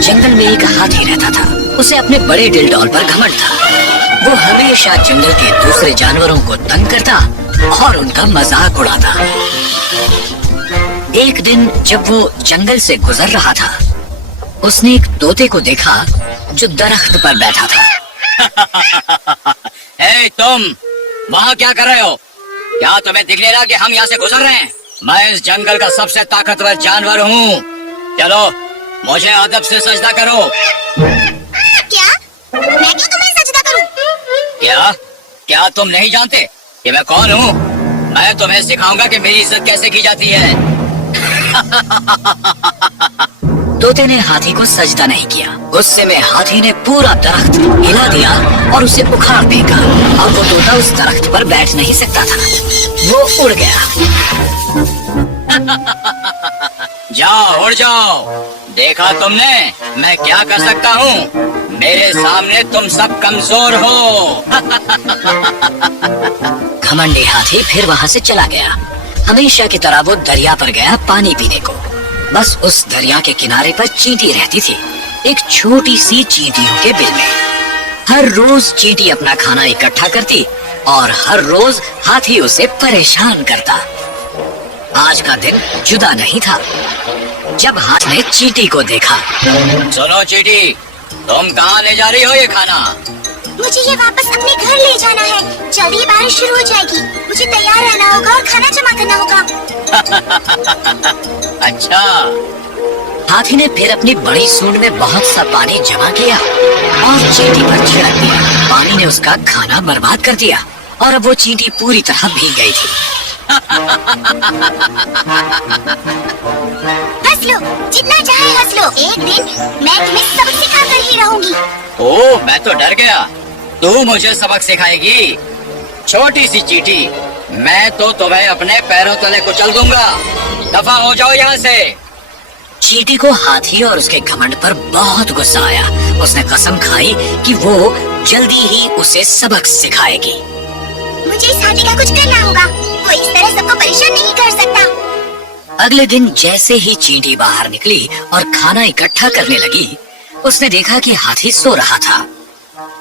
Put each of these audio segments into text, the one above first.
जंगल में एक हाथी रहता था। उसे अपने बड़े डिलडॉल पर घमंड था। वो हमेशा जंगल के दूसरे जानवरों को तंग करता और उनका मजाक उड़ाता। एक दिन जब वो जंगल से गुजर रहा था, उसने एक तोते को देखा जो दरख्त पर बैठा था। हे तुम वहाँ क्या कर रहे हो? क्या तुम्हें दिख नहीं रहा कि हम यहाँ से गुजर रहे हैं? मैं इस जंगल का सबसे ताकतवर जानवर हूँ। चलो मुझे अदब से सजदा करो। क्या? मैं क्यों तुम्हें सजदा करूं? क्या तुम नहीं जानते कि मैं कौन हूँ? मैं तुम्हें सिखाऊंगा कि मेरी इज्जत कैसे की जाती है। तोते ने हाथी को सजदा नहीं किया। गुस्से में हाथी ने पूरा दरख्त हिला दिया और उसे उखाड़ फेंका। अब वो तोता उस दरख्त पर बैठ नहीं सकता था। वो उड़ गया। जाओ उड़ जाओ। देखा तुमने मैं क्या कर सकता हूँ? मेरे सामने तुम सब कमजोर हो। घमंडी हाथी फिर वहाँ से चला गया। हमेशा की तरह वो दरिया पर गया पानी पीने को। बस उस दरिया के किनारे पर चींटी रहती थी, एक छोटी सी चींटियों के बिल में। हर रोज चींटी अपना खाना इकट्ठा करती और हर रोज हाथी उसे परेशान करता। आज का दिन जुदा नहीं था। जब हाथी ने चींटी को देखा। सुनो चींटी, तुम कहाँ ले जा रही हो ये खाना? मुझे ये वापस अपने घर ले जाना है। जल्दी बारिश शुरू हो जाएगी। मुझे तैयार रहना होगा और खाना जमा करना होगा। अच्छा। हाथी ने फिर अपनी बड़ी सूंड में बहुत सा पानी जमा किया और चींटी पर छिड़क दिया। पानी ने उसका खाना बर्बाद कर दिया और अब वो चींटी पूरी तरह भीग गई थी। हंस लो, जितना चाहे हंस लो। एक दिन मैं तुम्हें सबक सिखा कर ही रहूंगी। ओह, मैं तो डर गया। तू मुझे सबक सिखाएगी? छोटी सी चींटी, मैं तो तुम्हें अपने पैरों तले कुचल दूंगा। दफा हो जाओ यहाँ से। चींटी को हाथी और उसके घमंड पर बहुत गुस्सा आया। उसने कसम खाई कि वो जल्दी ही उसे सबक सिखाएगी। मुझे इस हाथी का कुछ करना होगा। वो इस तरह सबको परेशान नहीं कर सकता। अगले दिन जैसे ही चींटी बाहर निकली और खाना इकट्ठा करने लगी, उसने देखा कि हाथी सो रहा था।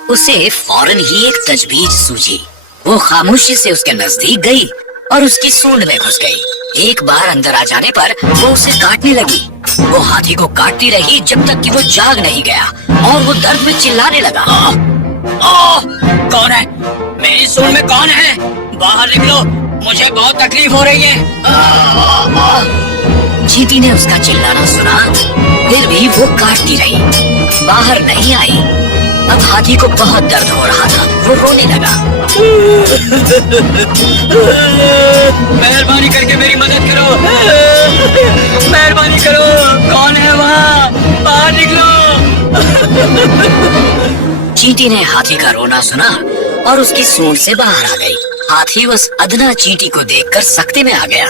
उसे फौरन ही एक तजवीज सूझी। वो खामोशी से उसके नजदीक गई और उसकी सूंड में घुस गई। एक बार अंदर आ जाने पर वो उसे काटने लगी। वो हाथी को काटती रही जब तक कि वो जाग नहीं गया और वो दर्द में चिल्लाने लगा। कौन है? मेरी सूंड में कौन है? बाहर निकलो, मुझे बहुत तकलीफ हो रही है। चींटी ने उसका चिल्लाना सुना, फिर भी वो काटती रही, बाहर नहीं आई। अब हाथी को बहुत दर्द हो रहा था। वो रोने लगा। मेहरबानी करके मेरी मदद करो। मेहरबानी करो। कौन है वहाँ? बाहर निकलो। चींटी ने हाथी का रोना सुना और उसकी सूंड से बाहर आ गई। हाथी उस अदना चींटी को देखकर सख्ते में आ गया।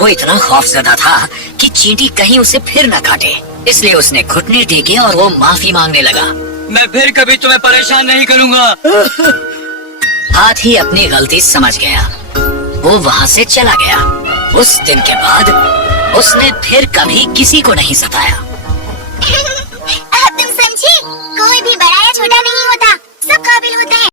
वो इतना खौफजदा था कि चींटी कहीं उसे फिर न काटे, इसलिए उसने घुटने टेके और वो माफी मांगने लगा। मैं फिर कभी तुम्हें परेशान नहीं करूँगा। हाथी अपनी गलती समझ गया। वो वहाँ से चला गया। उस दिन के बाद उसने फिर कभी किसी को नहीं सताया। अब तुम समझे? कोई भी बड़ा या छोटा नहीं होता, सब काबिल होते हैं।